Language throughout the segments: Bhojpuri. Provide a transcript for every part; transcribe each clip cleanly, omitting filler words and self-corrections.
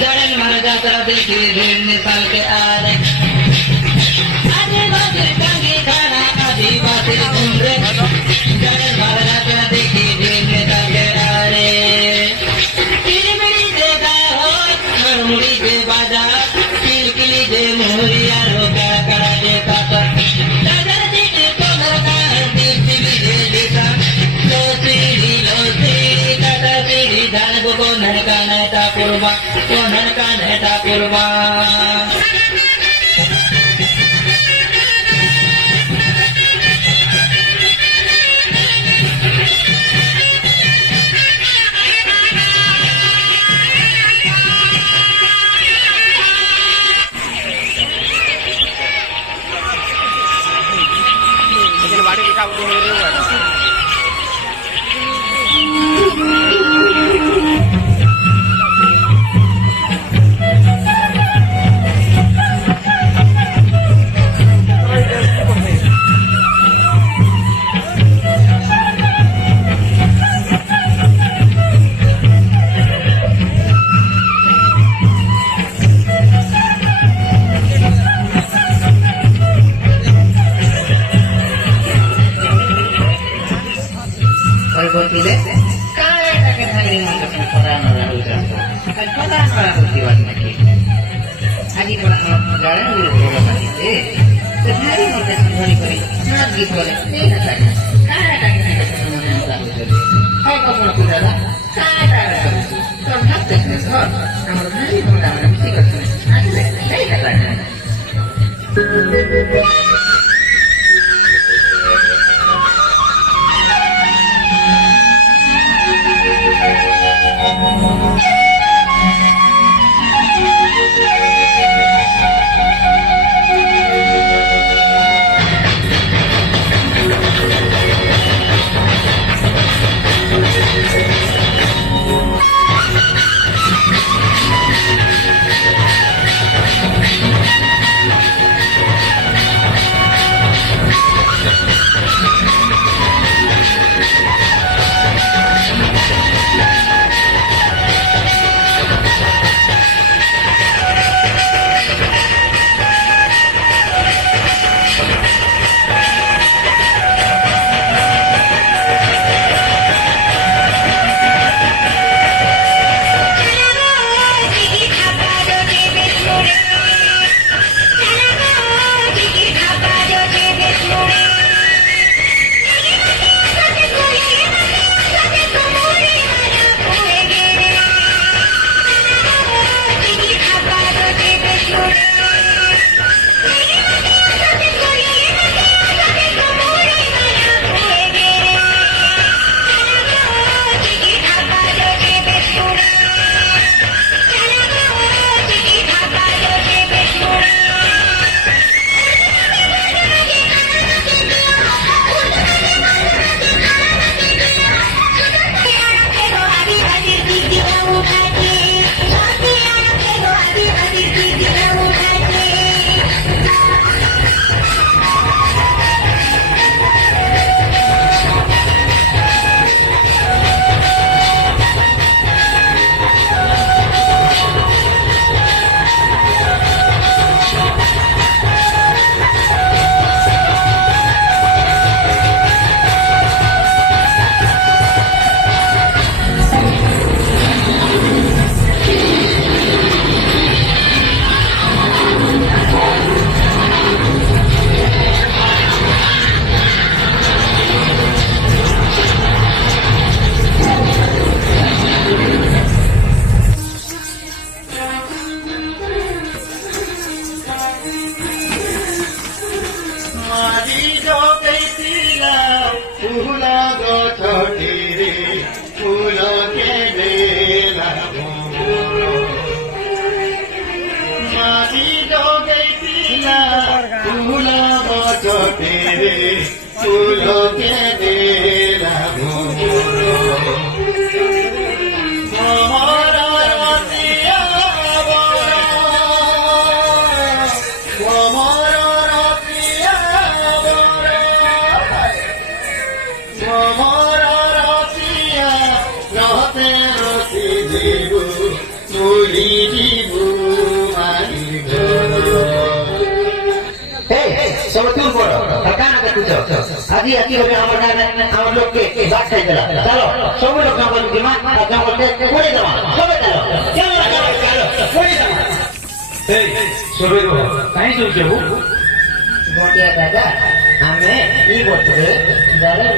जड़न मर जाता देखी भीड़ निकाल के आ रहे आदिवासी टांगे खाना आदिवासी घूमरे जड़न मर जाता देखी भीड़ निकाल के आ रहे किरमिरी दे हो मुरमुरी दे बाजा किलकिली दे मोहरिया रोका करा दे काका दादर दे को लगा दीप दे देता लो सीढ़ी काका सीढ़ी धान को नरका नैता पुरवा को नरका नैता पुरवा Holy सब तुम बोलो ठिकाना के पूछो आदि आदि होने हमारे हम लोग के बात खाई चला चलो सब लोग का बोल दिमाग का बोलते कोई दवा सब चलो चलो चलो कोई दवा ए सब लोग कहीं सोचे हो गोटिया दादा हमें ई बोलते जाले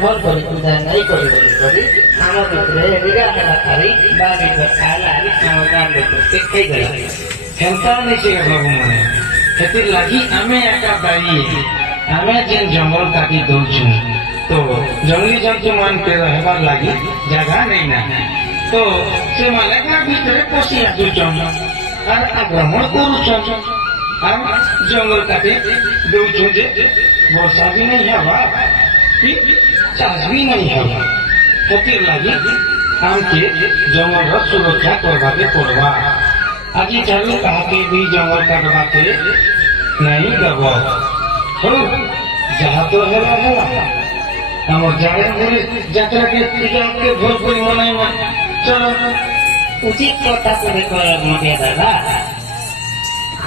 बोल करी पूजा नहीं करी करी हम भीतर बिगा कला करी बागी को खाला आदि हम काम लेते कई गला हेल्था नहीं से बाबू माने हेतिर लागी आमे एका दाई आमे जेन जंगल काटी दउछु तो जंगली जंतु मान के रहबार लागी जगह नहीं ना तो से माने का भीतर पसी आजुचन और आक्रमण करूचन हम जंगल काटे दउछु जे वर्षा भी नहीं हवा चाष भी नहीं हवा हेतिर लागी हमके जंगल सुरक्षा करवाके पड़वा आज चालू कहा के भी जंगल काटवा के नहीं करवा हो जहाँ तो है हम जाने यात्रा के भोजपुरी मनाई चलो उचित कथा को देखो मोटे दादा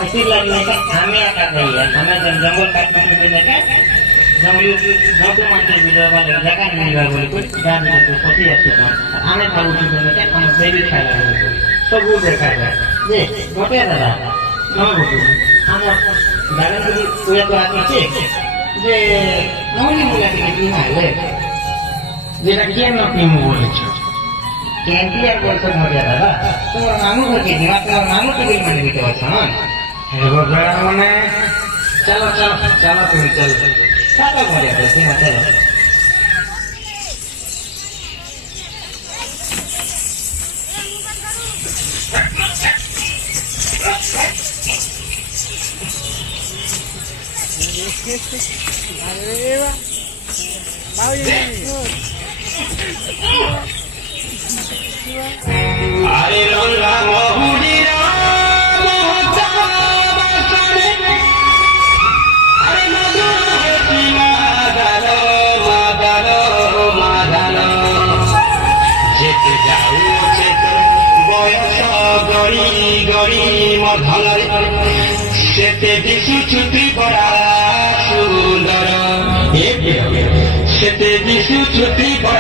ऐसी लगने का हमें क्या रही है हमें जंगल काटने के लिए क्या जंगली जंतु मानते वीडियो वाले जगह नहीं रहा बोले कुछ जान नहीं तो सही अच्छी बात हमें था उसी में क्या हम बेबी खाया सब वो देखा जाए ये मोटे दादा हाँ बोलो हम दादा को पूरा तो आती है जे नौनी मुला के लिए है ले जेरा क्या नौकरी में बोले छो कैंपियर बोल सब मोटे दादा तो नामू को के दिमाग का नामू के लिए मैंने भी तो सामान है वो बड़ा मने चलो चलो चलो तुम चलो सादा बोले तो तुम चलो अरे लोला मोहुरी सेते दिशु छुट्टी बड़ा सुंदर सेते दिशु छुट्टी बड़ा